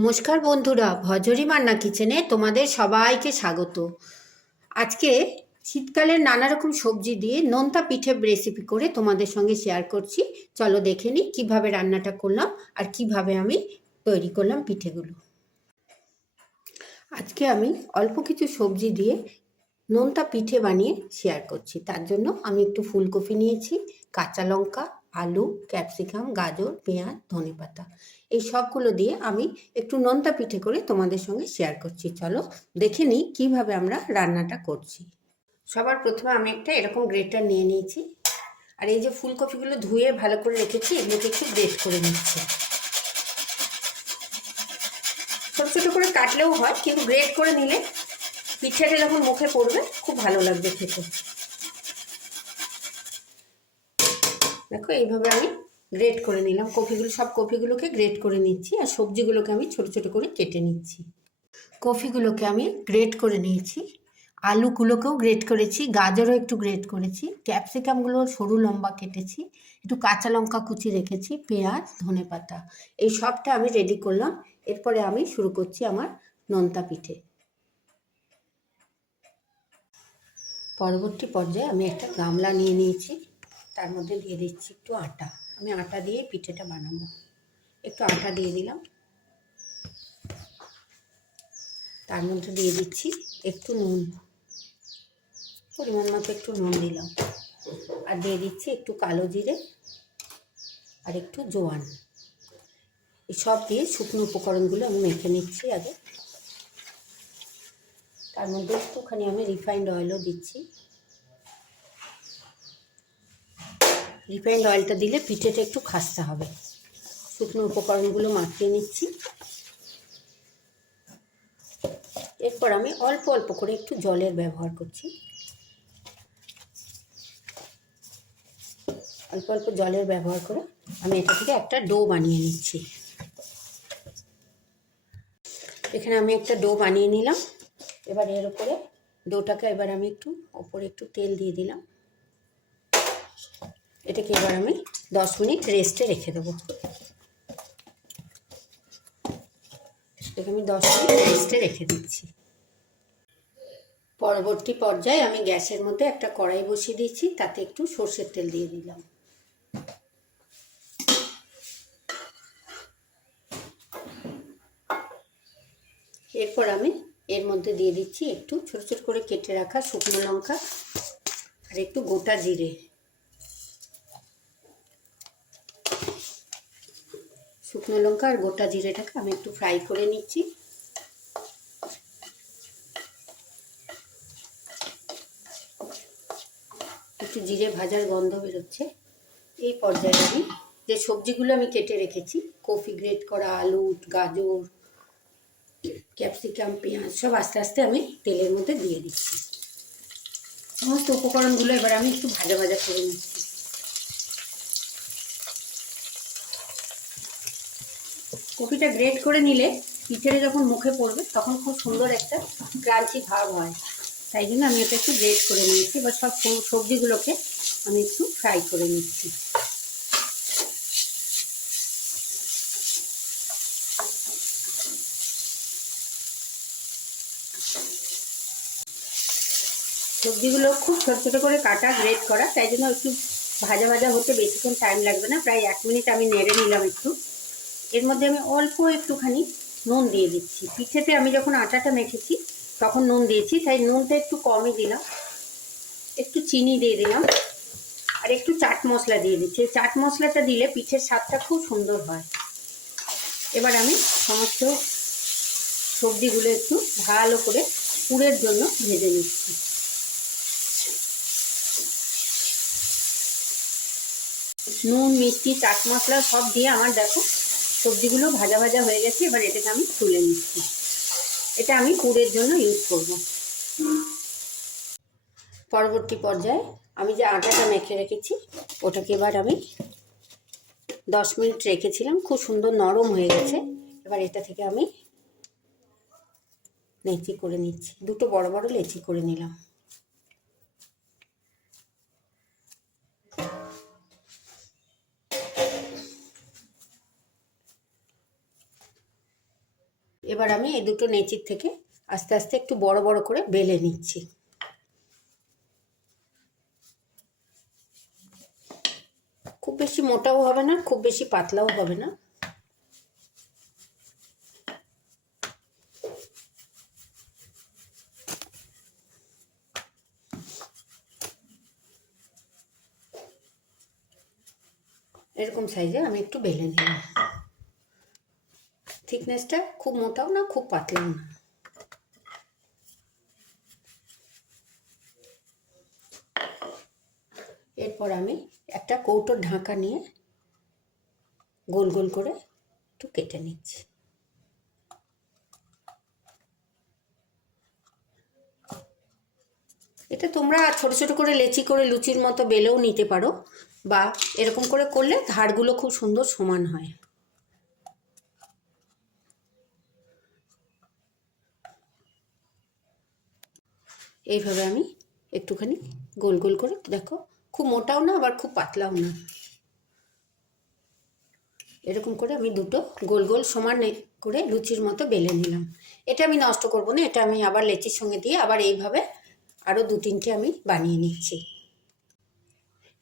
নমস্কার বন্ধুরা, ভজরি মান্না কিচেনে তোমাদের সবাইকে স্বাগত। আজকে শীতকালের নানা রকম সবজি দিয়ে নোনতা পিঠে রেসিপি করে তোমাদের সঙ্গে শেয়ার করছি। চলো দেখে নিই কীভাবে রান্নাটা করলাম আর কিভাবে আমি তৈরি করলাম পিঠেগুলো। আজকে আমি অল্প কিছু সবজি দিয়ে নোনতা পিঠে বানিয়ে শেয়ার করছি। তার জন্য আমি একটু ফুলকপি নিয়েছি, কাঁচা লঙ্কা, আলু, ক্যাপসিকাম, গাজর, পেঁয়াজ, ধনেপাতা, এই সবগুলো দিয়ে আমি একটু নোনতা পিঠে করে তোমাদের সঙ্গে শেয়ার করছি। চলো দেখে নিই কীভাবে আমরা রান্নাটা করছি। সবার প্রথমে আমি একটা এরকম গ্রেটার নিয়ে নিয়েছি, আর এই যে ফুলকপিগুলো ধুয়ে ভালো করে রেখেছি এগুলোকে একটু গ্রেট করে নিচ্ছি। ছোটো ছোটো করে কাটলেও হয়, কিন্তু গ্রেট করে নিলে পিঠেটা যখন মুখে পড়বে খুব ভালো লাগবে খেতে। দেখো এইভাবে আমি গ্রেট করে নিলাম সব কপিগুলোকে গ্রেট করে নিচ্ছি, আর সবজিগুলোকে আমি ছোট ছোট করে কেটে নিচ্ছি। কপিগুলোকে আমি গ্রেট করে নিয়েছি, আলুগুলোকেও গ্রেট করেছি, গাজরও একটু গ্রেট করেছি, ক্যাপসিকামগুলো সরু লম্বা কেটেছি, একটু কাঁচা লঙ্কা কুচি রেখেছি, পেঁয়াজ, ধনেপাতা, এই সবটা আমি রেডি করলাম। এরপরে আমি শুরু করছি আমার নোনতা পিঠে। পরবর্তী পর্যায়ে আমি একটা গামলা নিয়ে নিয়েছি, তার মধ্যে দিয়ে দিচ্ছি একটু আটা। আমি আটা দিয়ে পিঠেটা বানাবো। একটু আটা দিয়ে দিলাম, তার মধ্যে দিয়ে দিচ্ছি একটু নুন, পরিমাণ মতো একটু নুন দিলাম, আর দিয়ে দিচ্ছি একটু কালো জিরে আর একটু জোয়ান। এই সব দিয়ে শুকনো উপকরণগুলো আমি মেখে নিচ্ছি আগে। তার মধ্যে একটুখানি আমি রিফাইন্ড অয়েলও দিচ্ছি। রিফাইন্ড অয়েলটা দিলে পিঠেটা একটু খাস্তা হবে। শুকনো উপকরণগুলো মাখিয়ে নিচ্ছি। এরপর আমি অল্প অল্প করে একটু জলের ব্যবহার করছি। অল্প অল্প জলের ব্যবহার করে আমি এটা থেকে একটা ডো বানিয়ে নিচ্ছি। এখানে আমি একটা ডো বানিয়ে নিলাম। এবার এর উপরে ডোটাকে আমি ওপরে একটু তেল দিয়ে দিলাম। এটাকে এবার আমি 10 মিনিট রেস্টে রেখে দেবো। এটাকে আমি 10 মিনিট রেস্টে রেখে দিচ্ছি। পরবর্তী পর্যায়ে আমি গ্যাসের মধ্যে একটা কড়াই বসিয়ে দিয়েছি, তাতে একটু সর্ষের তেল দিয়ে দিলাম। এরপর আমি এর মধ্যে দিয়ে দিচ্ছি একটু ছোট ছোট করে কেটে রাখা শুকনো লঙ্কা আর একটু গোটা জিরে। শুকনো লঙ্কা আর গোটা জিরেটাকে আমি একটু ফ্রাই করে নিচ্ছি। একটু জিরে ভাজার গন্ধ বেরোচ্ছে। এই পর্যায়ে আমি যে সবজিগুলো আমি কেটে রেখেছি, কফি গ্রেট করা, আলু, গাজর, ক্যাপসিকাম, পেঁয়াজ, সব আস্তে আস্তে আমি তেলের মধ্যে দিয়ে দিচ্ছি। সমস্ত উপকরণগুলো এবার আমি একটু ভাজা ভাজা করে নিচ্ছি। কফিটা গ্রেট করে নিলে পিঠেটা যখন মুখে পড়বে তখন খুব সুন্দর একটা ক্রাঞ্চি ভাব হয়, তাই জন্য আমি এটা একটু গ্রেট করে নিয়েছি। এবার সব সবজিগুলোকে আমি একটু ফ্রাই করে নিচ্ছি। সবজিগুলো খুব ছোট ছোট করে কাটা, গ্রেট করা, তাই জন্য একটু ভাজা ভাজা হতে বেশিক্ষণ টাইম লাগবে না। প্রায় 1 মিনিট আমি নেড়ে নিলাম একটু। এর মধ্যে আমি অল্প একটুখানি নুন দিয়ে দিচ্ছি। পিঠেতে আমি যখন আটাটা মেখেছি তখন নুন দিয়েছি, তাই নুনটা একটু কমই দিলাম। একটু চিনি দিয়ে দিলাম, আর একটু চাট মশলা দিয়ে দিচ্ছি। চাট মশলাটা দিলে পিঠের স্বাদটা খুব সুন্দর হয়। এবার আমি সমস্ত সবজিগুলো একটু ভালো করে পুরের জন্য ভেজে নিচ্ছি। নুন, মিষ্টি, চাট মশলা সব দিয়ে আমার দেখো সবজিগুলো ভাজা ভাজা হয়ে গেছে। এবার এটাকে আমি তুলে নিচ্ছি। এটা আমি পুরের জন্য ইউজ করব। পরবর্তী পর্যায়ে আমি যে আটাটা মেখে রেখেছি ওটাকে এবার আমি 10 মিনিট রেখেছিলাম, খুব সুন্দর নরম হয়ে গেছে। এবার এটা থেকে আমি লেচি করে নিচ্ছি। দুটো বড় বড় লেচি করে নিলাম। আমি এই দুটো নেচির থেকে আস্তে আস্তে একটু বড় বড় করে বেলে নিচ্ছি। খুব বেশি মোটাও হবে না, খুব বেশি পাতলাও হবে না। এরকম সাইজে আমি একটু বেলে নিলাম। থিকনেসটা খুব মোটাও না, খুব পাতলাও না। এরপর আমি একটা কৌটোর ঢাকা নিয়ে গোল গোল করে একটু কেটে নিচ্ছি। এটা তোমরা ছোট ছোট করে লেচি করে লুচির মতো বেলেও নিতে পারো, বা এরকম করে করলে ধারগুলো খুব সুন্দর সমান হয়। এইভাবে আমি একটুখানি গোল গোল করে, দেখো খুব মোটাও না আবার খুব পাতলাও না, এরকম করে আমি দুটো গোল গোল সমান করে লুচির মতো বেলে নিলাম। এটা আমি নষ্ট করব না, এটা আমি আবার লেচির সঙ্গে দিয়ে আবার এইভাবে আরও 2-3টে আমি বানিয়ে নিচ্ছি।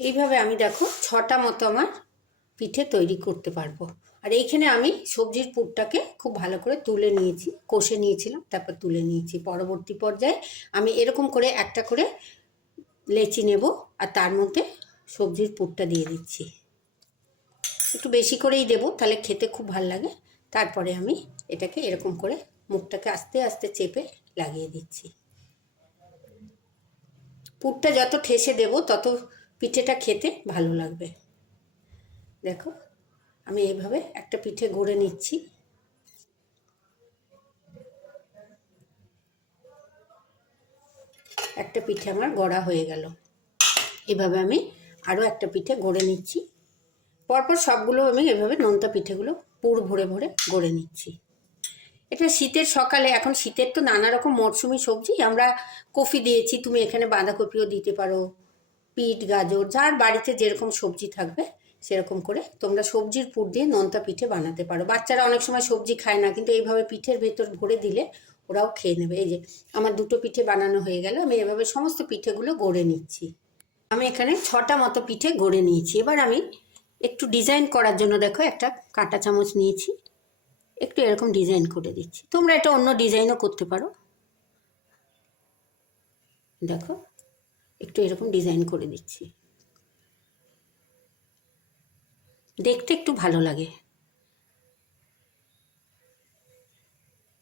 এইভাবে আমি দেখো 6টা মতো আমার পিঠে তৈরি করতে পারবো। আর এইখানে আমি সবজির পুরটাকে খুব ভালো করে তুলে নিয়েছি, কষে নিয়েছিলাম, তারপর তুলে নিয়েছি। পরবর্তী পর্যায়ে আমি এরকম করে একটা করে লেচি নেব আর তার মধ্যে সবজির পুরটা দিয়ে দিচ্ছি। একটু বেশি করেই দেবো, তাহলে খেতে খুব ভালো লাগে। তারপরে আমি এটাকে এরকম করে মুখটাকে আস্তে আস্তে চেপে লাগিয়ে দিচ্ছি। পুরটা যত ঠেসে দেবো তত পিঠেটা খেতে ভালো লাগবে। দেখো আমি এইভাবে একটা পিঠে গড়ে নিচ্ছি। একটা পিঠে আমার গড়া হয়ে গেল। এভাবে আমি আরও একটা পিঠে গড়ে নিচ্ছি। পরপর সবগুলো আমি এভাবে নোনতা পিঠেগুলো পুর ভরে ভরে গড়ে নিচ্ছি। এটা শীতের সকালে, এখন শীতের তো নানা রকম মরশুমি সবজি, আমরা কফি দিয়েছি, তুমি এখানে বাঁধাকপিও দিতে পারো, বিট গাজর, যার বাড়িতে যেরকম সবজি থাকবে সেরকম করে তোমরা সবজির পুর দিয়ে নোনতা পিঠে বানাতে পারো। বাচ্চারা অনেক সময় সবজি খায় না, কিন্তু এইভাবে পিঠের ভেতর ভরে দিলে ওরাও খেয়ে নেবে। এই যে আমার দুটো পিঠে বানানো হয়ে গেল। আমি এভাবে সমস্ত পিঠেগুলো গড়ে নিচ্ছি। আমি এখানে 6টা মতো পিঠে গড়ে নিয়েছি। এবার আমি একটু ডিজাইন করার জন্য দেখো একটা কাঁটা চামচ নিয়েছি, একটু এরকম ডিজাইন করে দিচ্ছি। তোমরা এটা অন্য ডিজাইনও করতে পারো। দেখো একটু এরকম ডিজাইন করে দিচ্ছি, দেখতে একটু ভালো লাগে।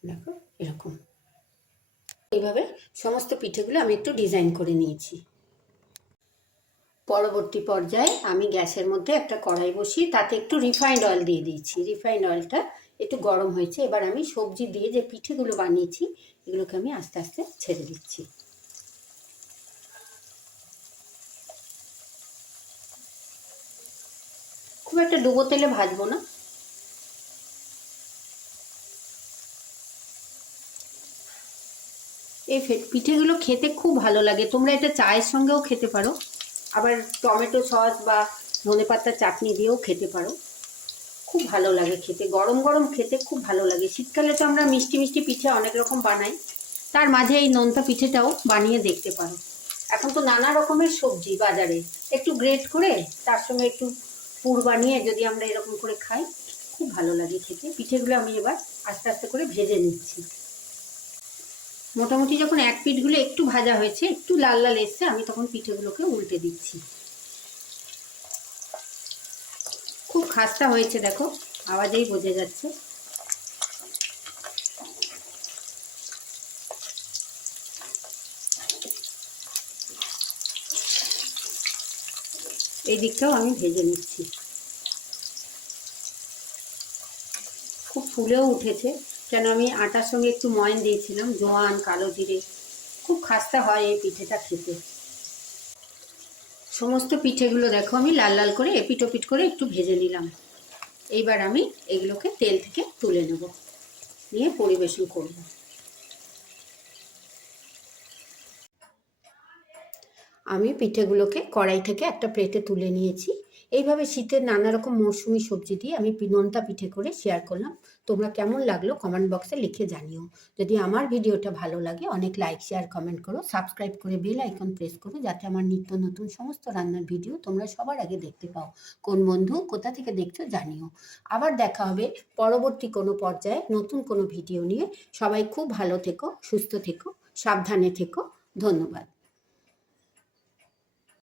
দেখো এরকম এইভাবে সমস্ত পিঠেগুলো আমি একটু ডিজাইন করে নিয়েছি। পরবর্তী পর্যায়ে আমি গ্যাসের মধ্যে একটা কড়াই বসিয়ে তাতে একটু রিফাইন্ড অয়েল দিয়ে দিয়েছি। রিফাইন্ড অয়েলটা একটু গরম হয়েছে। এবার আমি সবজি দিয়ে যে পিঠেগুলো বানিয়েছি এগুলোকে আমি আস্তে আস্তে ছেড়ে দিচ্ছি। খুব একটা ডুবো তেলে ভাজবো না। এই পিঠেগুলো খেতে খুব ভালো লাগে। তোমরা এটা চায়ের সঙ্গেও খেতে পারো, আবার টমেটো সস বা ধনেপাতার চাটনি দিয়েও খেতে পারো। খুব ভালো লাগে খেতে, গরম গরম খেতে খুব ভালো লাগে। শীতকালে তো আমরা মিষ্টি মিষ্টি পিঠে অনেক রকম বানাই, তার মাঝে এই নোনতা পিঠেটাও বানিয়ে দেখতে পারো। এখন তো নানা রকমের সবজি বাজারে, একটু গ্রেট করে তার সঙ্গে একটু পুর বানিয়ে যদি আমরা এরকম করে খাই খুব ভালো লাগে খেতে। পিঠেগুলো আমি এবার আস্তে আস্তে করে ভেজে নিচ্ছি। মোটামুটি যখন এক পিঠগুলো একটু ভাজা হয়েছে, একটু লাল লাল এসছে, আমি তখন পিঠেগুলোকে উল্টে দিচ্ছি। খুব খাস্তা হয়েছে, দেখো আওয়াজেই বোঝা যাচ্ছে। এই দিকটাও আমি ভেজে নিচ্ছি। খুব ফুলেও উঠেছে, কেন আমি আটার সঙ্গে একটু ময়ন দিয়েছিলাম, জোয়ান কালো জিরে। খুব খাস্তা হয় এই পিঠেটা খেতে। সমস্ত পিঠেগুলো দেখো আমি লাল লাল করে এপিট ওপিট করে একটু ভেজে নিলাম। এইবার আমি এগুলোকে তেল থেকে তুলে নেব, নিয়ে পরিবেশন করব। আমি পিঠেগুলোকে কড়াই থেকে একটা প্লেটে তুলে নিয়েছি। এইভাবে শীতের নানা রকম মরশুমি সবজি দিয়ে আমি নোনতা পিঠে করে শেয়ার করলাম। তোমরা কেমন লাগলো কমেন্ট বক্সে লিখে জানিও। যদি আমার ভিডিওটা ভালো লাগে অনেক লাইক শেয়ার কমেন্ট করো, সাবস্ক্রাইব করে বেল আইকন প্রেস করো, যাতে আমার নিত্য নতুন সমস্ত রান্নার ভিডিও তোমরা সবার আগে দেখতে পাও। কোন বন্ধু কোথা থেকে দেখছো জানিও। আবার দেখা হবে পরবর্তী কোনো পর্যায়ে নতুন কোনো ভিডিও নিয়ে। সবাই খুব ভালো থেকো, সুস্থ থেকো, সাবধানে থেকো। ধন্যবাদ।